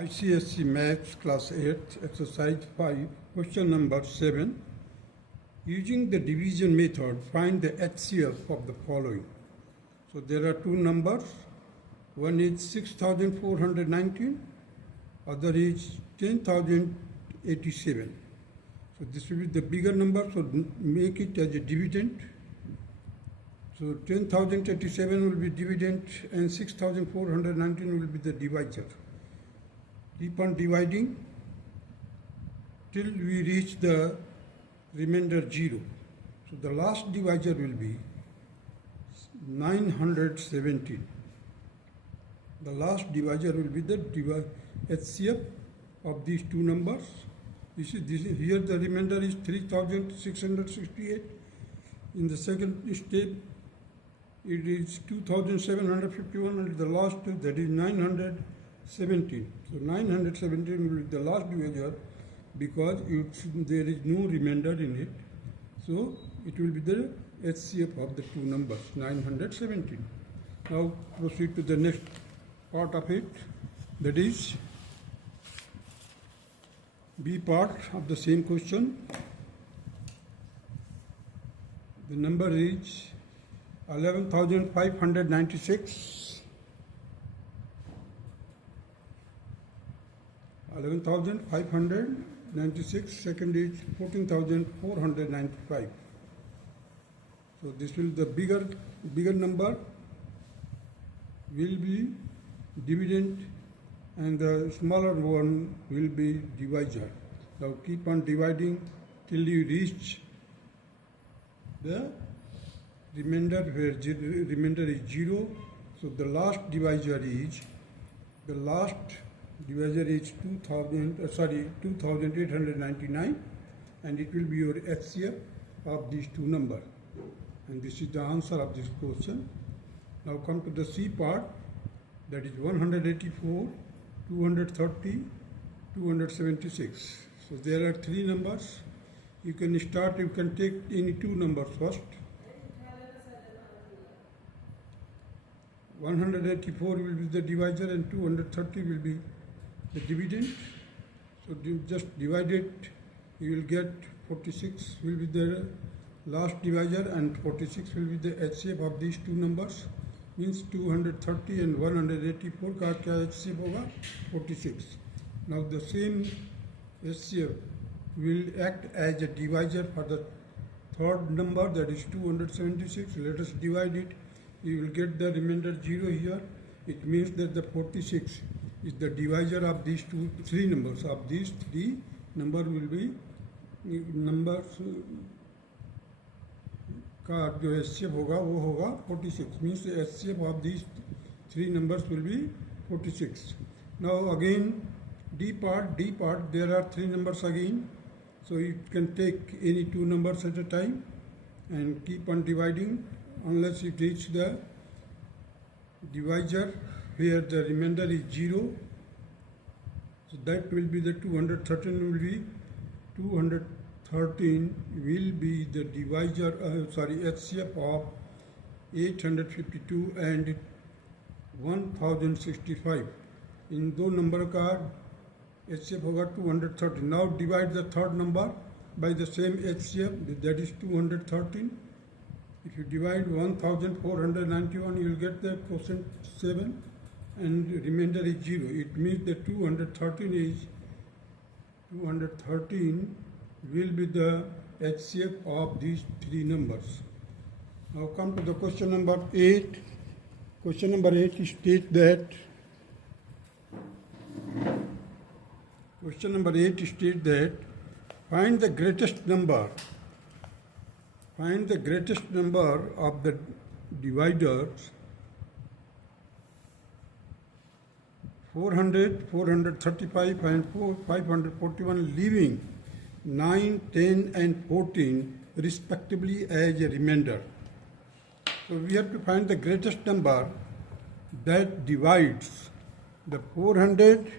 ICSE Maths Class 8, Exercise 5, Question number 7. Using the division method, find the HCF of the following. So there are two numbers. One is 6,419, other is 10,087. So this will be the bigger number, so make it as a dividend. So 10,087 will be dividend and 6,419 will be the divisor. Keep on dividing till we reach the remainder 0. So the last divisor will be 917. The last divisor will be the HCF of these two numbers. You see, here the remainder is 3,668. In the second step, it is 2,751, and the last that is 917. So 917 will be the last divisor because there is no remainder in it. So it will be the HCF of the two numbers, 917. Now proceed to the next part of it, that is B part of the same question. The number is 11,596. 11,596, second is 14,495. So this will the bigger number will be dividend and the smaller one will be divisor. Now keep on dividing till you reach the remainder where remainder is 0. So the last divisor is 2,899, and it will be your HCF of these two numbers. And this is the answer of this question. Now come to the C part, that is 184, 230, 276. So there are three numbers. You can take any two numbers first. 184 will be the divisor and 230 will be the dividend. So just divide it, you will get 46 will be the last divisor and 46 will be the HCF of these two numbers. Means 230 and 184 का क्या HCF होगा 46. Now the same HCF will act as a divisor for the third number, that is 276. Let us divide it. You will get the remainder 0 here. It means that the 46 is the divisor of these three numbers. Of these three number will be numbers का जो HCF होगा वो होगा 46. Means the HCF of these three numbers will be 46. Now again D part, there are three numbers again. So you can take any two numbers at a time and keep on dividing unless you reach the divisor where the remainder is 0. So that will be the 213 will be the divisor, HCF of 852 and 1065. In दो number का HCF होगा 213. Now divide the third number by the same HCF, that is 213. If you divide 1,491, you will get the quotient 7 and remainder is 0. It means the 213 will be the HCF of these three numbers. Now come to the question number 8. Question number 8 states that find the greatest number of the dividers 400, 435 and 541, leaving 9, 10 and 14 respectively as a remainder. So we have to find the greatest number that divides the 400,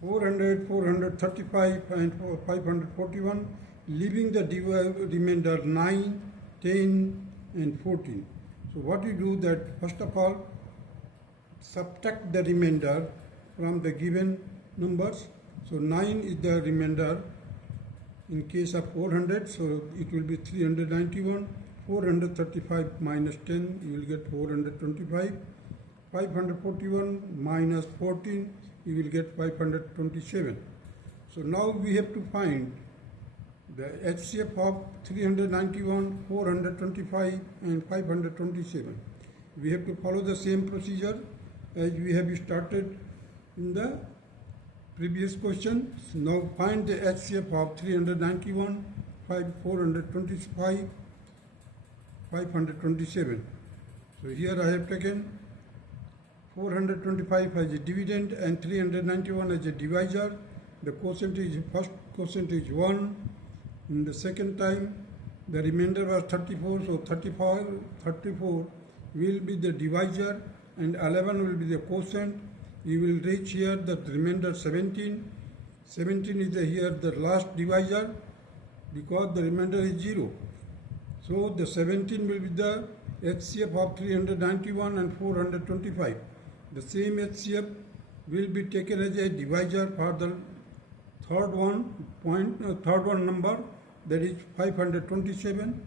435 and 541, leaving the remainder 9, 10 and 14. So what you do that, first of all, subtract the remainder from the given numbers. So 9 is the remainder in case of 400, so it will be 391. 435 minus 10, you will get 425. 541 minus 14, you will get 527. So now we have to find the HCF of 391, 425 and 527. We have to follow the same procedure as we have started in the previous question. Now find the HCF of 391, 425, 527. So here I have taken 425 as a dividend and 391 as a divisor. The quotient is, first quotient is 1. In the second time, the remainder was 34, so 34 will be the divisor and 11 will be the quotient. You will reach here the remainder 17. 17 is here the last divisor because the remainder is 0. So the 17 will be the HCF of 391 and 425. The same HCF will be taken as a divisor for the third one number, that is 527.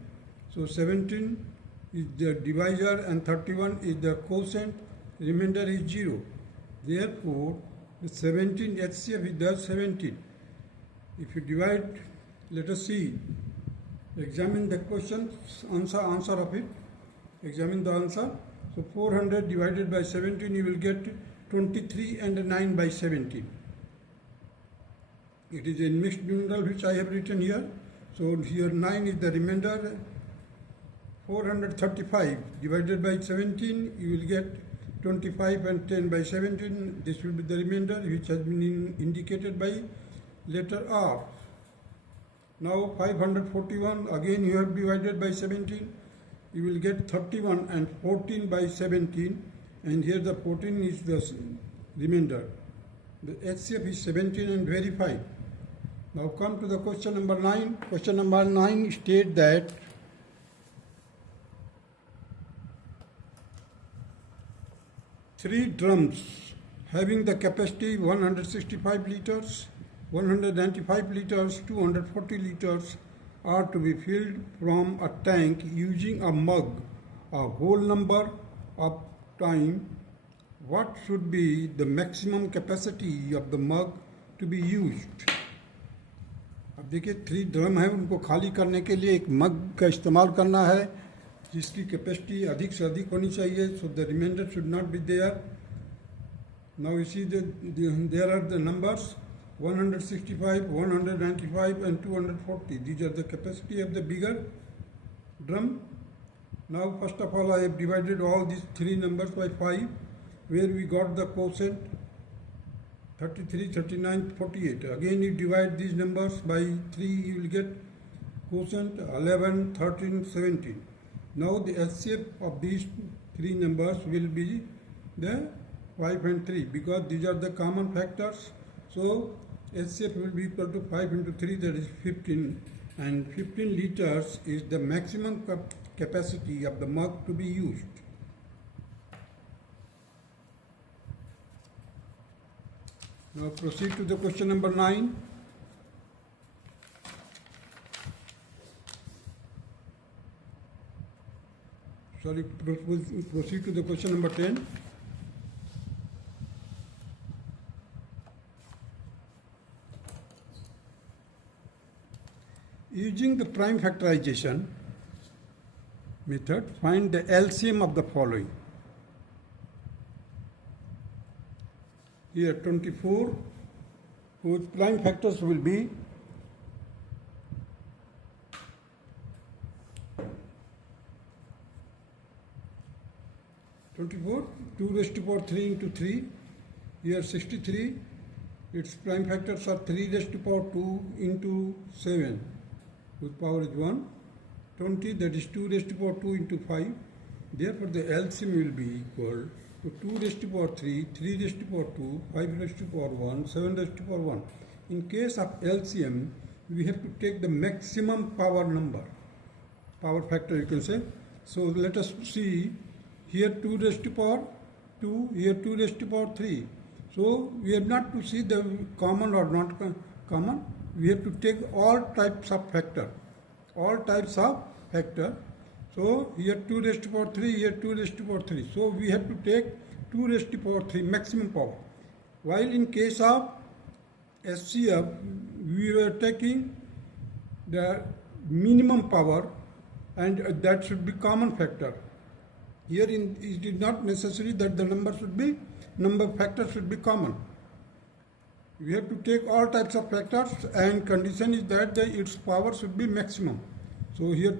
So 17 is the divisor and 31 is the quotient, remainder is 0. Therefore, the 17 HCF is the 17. If you divide, let us see, examine the question, answer of it, examine the answer. So 400 divided by 17, you will get 23 and 9 by 17. It is a mixed numeral which I have written here. So here 9 is the remainder. 435 divided by 17, you will get 25 and 10 by 17. This will be the remainder which has been indicated by letter R. Now 541, again you have divided by 17. You will get 31 and 14 by 17, and here the 14 is the remainder. The HCF is 17 and verify. Now come to the question number 9. Question number 9 states that three drums having the capacity 165 liters, 195 liters, 240 liters are to be filled from a tank using a mug a whole number of time. What should be the maximum capacity of the mug to be used? अब देखिए 3 drum है, उनको खाली करने के लिए एक मग का इस्तेमाल करना है जिसकी कैपेसिटी अधिक से अधिक होनी चाहिए. So the reminder should not be there. Now you see there are the numbers 165, 195 and 240. These are the capacity of the bigger drum. Now first of all I have divided all these 3 numbers by 5, where we got the quotient 33, 39, 48. Again you divide these numbers by 3, you will get quotient 11, 13, 17. Now the HCF of these 3 numbers will be the 5 and 3 because these are the common factors. So HCF will be equal to 5 into 3, that is 15, and 15 liters is the maximum capacity of the mug to be used. Now proceed to the question number 9. Sorry, proceed to the question number 10. Using the prime factorization method, find the LCM of the following. Here 24, whose prime factors will be 24, 2 raised to power 3 into 3. Here 63, its prime factors are 3 raised to power 2 into 7. Whose power is 1, 20, that is 2 raised to power 2 into 5. Therefore, the LCM will be equal to 2 raised to power 3, 3 raised to power 2, 5 raised to power 1, 7 raised to power 1. In case of LCM, we have to take the maximum power number, power factor you can say. So let us see, here 2 raised to power 2, here 2 raised to power 3. So we have not to see the common or not common. We have to take all types of factor. All types of factor. So here 2 raised to power 3, here 2 raised to power 3. So we have to take 2 raised to power 3 maximum power. While in case of SCF, we were taking the minimum power, and that should be common factor. Here it is not necessary that the number factor should be common. We have to take all types of factors, and condition is that its power should be maximum. So here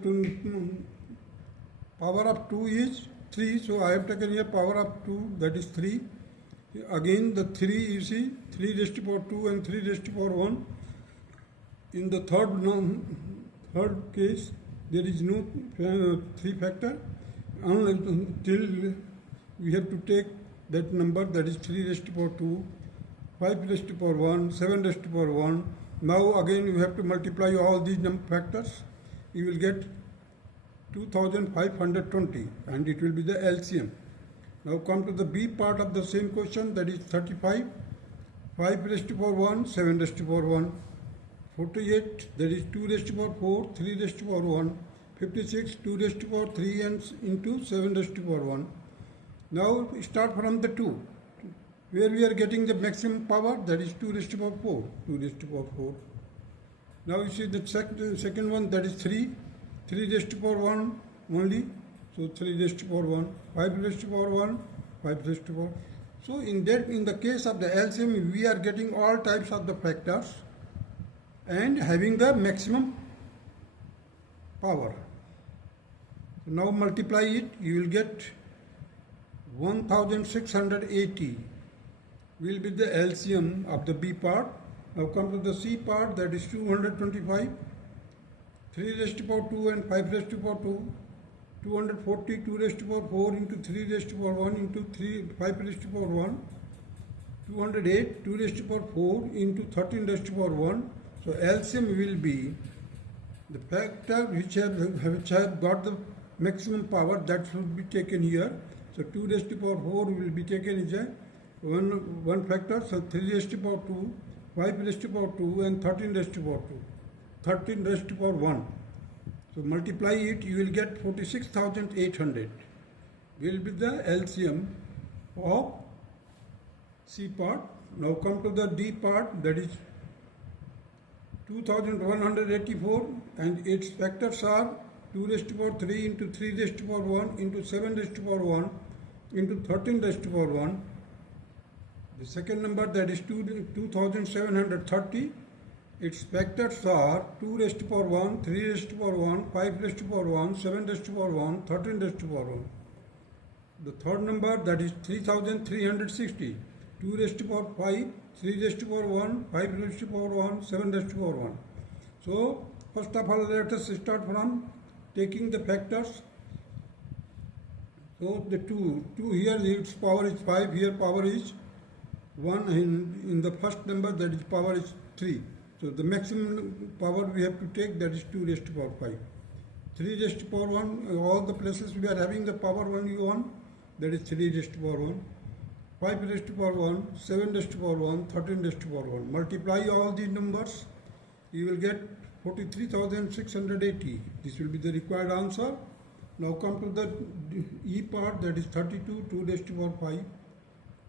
power of 2 is 3, so I have taken here power of 2, that is 3. Again the 3, you see, 3 raised to power 2 and 3 raised to power 1. In the third case, there is no 3 factor until we have to take that number, that is 3 raised to power 2, 5 raised to power 1, 7 raised to power 1. Now again you have to multiply all these factors. You will get 2520, and it will be the LCM. Now come to the B part of the same question, that is 35, 5 raised to power 1, 7 raised to power 1, 48, that is 2 raised to power 4, 3 raised to power 1, 56, 2 raised to power 3 and into 7 raised to power 1. Now start from the 2, where we are getting the maximum power, that is 2 raised to power 4, 2 raised to power 4. Now you see the second one, that is 3 raised to power 1 only, so 3 raised to power 1, 5 raised to power 1, 5 raised to power. So in the case of the LCM, we are getting all types of the factors and having the maximum power. So now multiply it, you will get 1680 will be the LCM of the B part. Now come to the C part, that is 225, 3 raised to power 2 and 5 raised to power 2, 240, 2 raised to power 4 into 3 raised to power 1 into 5 raised to power 1, 208, 2 raised to power 4 into 13 raised to power 1. So LCM will be the factor which have got the maximum power, that should be taken here. So 2 raised to power 4 will be taken as a one factor. So 3 raised to power 2, 5 raised to power 2 and 13 raised to power 2, 13 raised to power 1. So multiply it, you will get 46,800 will be the LCM of C part. Now come to the D part, that is 2184, and its factors are 2 raised to power 3 into 3 raised to power 1 into 7 raised to power 1 into 13 raised to power 1. The second number, that is 2730. Its factors are 2 raised to power 1, 3 raised to power 1, 5 raised to power 1, 7 raised to power 1, 13 raised to power 1. The third number, that is 3360. 2 raised to power 5, 3 raised to power 1, 5 raised to power 1, 7 raised to power 1. So first of all, let us start from taking the factors. So the 2 here, its power is 5, here power is 1, in the first number, that is power is 3. So the maximum power we have to take, that is 2 raised to power 5. 3 raised to power 1, all the places we are having the power only 1, that is 3 raised to power 1. 5 raised to power 1, 7 raised to power 1, 13 raised to power 1. Multiply all these numbers, you will get 43,680. This will be the required answer. Now come to the E part, that is 32, 2 raised to power 5.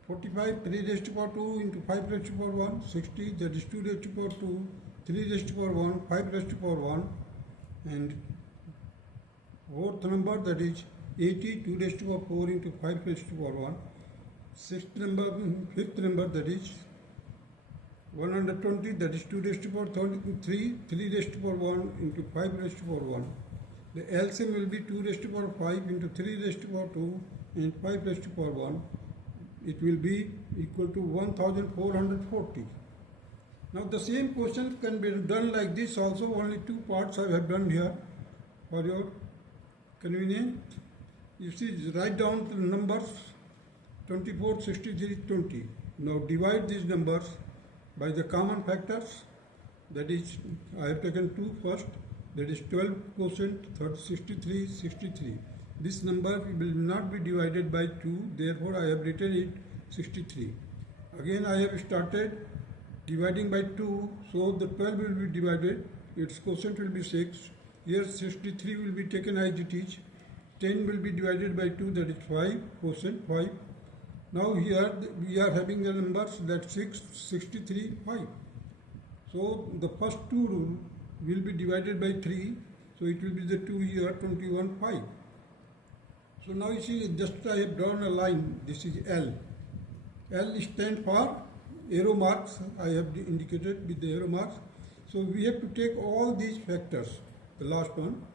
45, 3 raised to power 2 into 5 raised to power 1, 60, that is 2 raised to power 2, 3 raised to power 1, 5 raised to power 1, and fourth number, that is 80, 2 raised to power 4 into 5 raised to power 1, fifth number, that is 120, that is 2 raised to power 3, 3 raised to power 1 into 5 raised to power 1. The LCM will be 2 raised to power 5 into 3 raised to power 2 and 5 raised to power 1. It will be equal to 1440. Now the same question can be done like this also, only 2 parts I have done here for your convenience. You see, write down the numbers 24, 63, 20. Now divide these numbers by the common factors, that is, I have taken 2 first, that is 12%, 63, 63. This number will not be divided by 2, therefore I have written it 63. Again I have started dividing by 2, so the 12 will be divided, its quotient will be 6. Here 63 will be taken as it is. 10 will be divided by 2, that is 5, quotient 5. Now here we are having the numbers that 6, 63, 5. So the first two rule will be divided by 3, so it will be the 2 here, 21, 5. So now you see, just I have drawn a line, this is L. L stands for arrow marks, I have indicated with the arrow marks. So we have to take all these factors, the last one.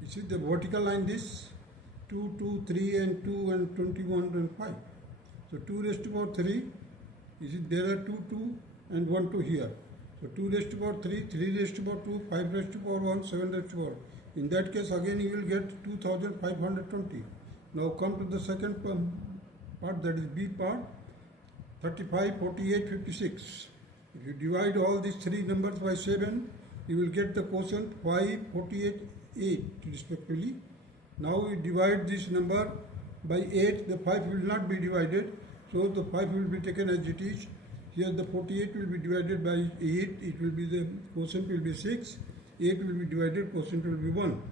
You see the vertical line, this 2, 2, 3 and 2 and 21 and 5. So 2 raised to power 3, you see there are 2, 2 and 1, 2 here. So 2 raised to power 3, 3 raised to power 2, 5 raised to power 1, 7 raised to power. In that case again you will get 2520. Now come to the second part, that is B part, 35, 48, 56. If you divide all these three numbers by 7, you will get the quotient 5, 48, 8 respectively. Now we divide this number by 8, the 5 will not be divided, so the 5 will be taken as it is. Here the 48 will be divided by 8, it will be the quotient will be 6, 8 will be divided, quotient will be 1.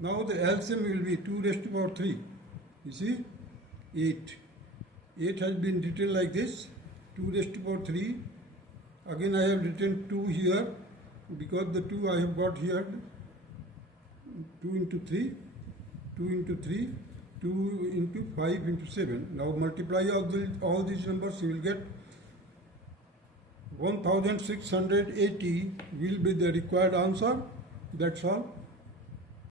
Now the LCM will be 2 raised to power 3, you see 8. 8 has been written like this, 2 raised to power 3. Again I have written 2 here, because the 2 I have got here, 2 into 3, 2 into 3, 2 into 5 into 7. Now multiply all these numbers, you will get 1680 will be the required answer. That's all.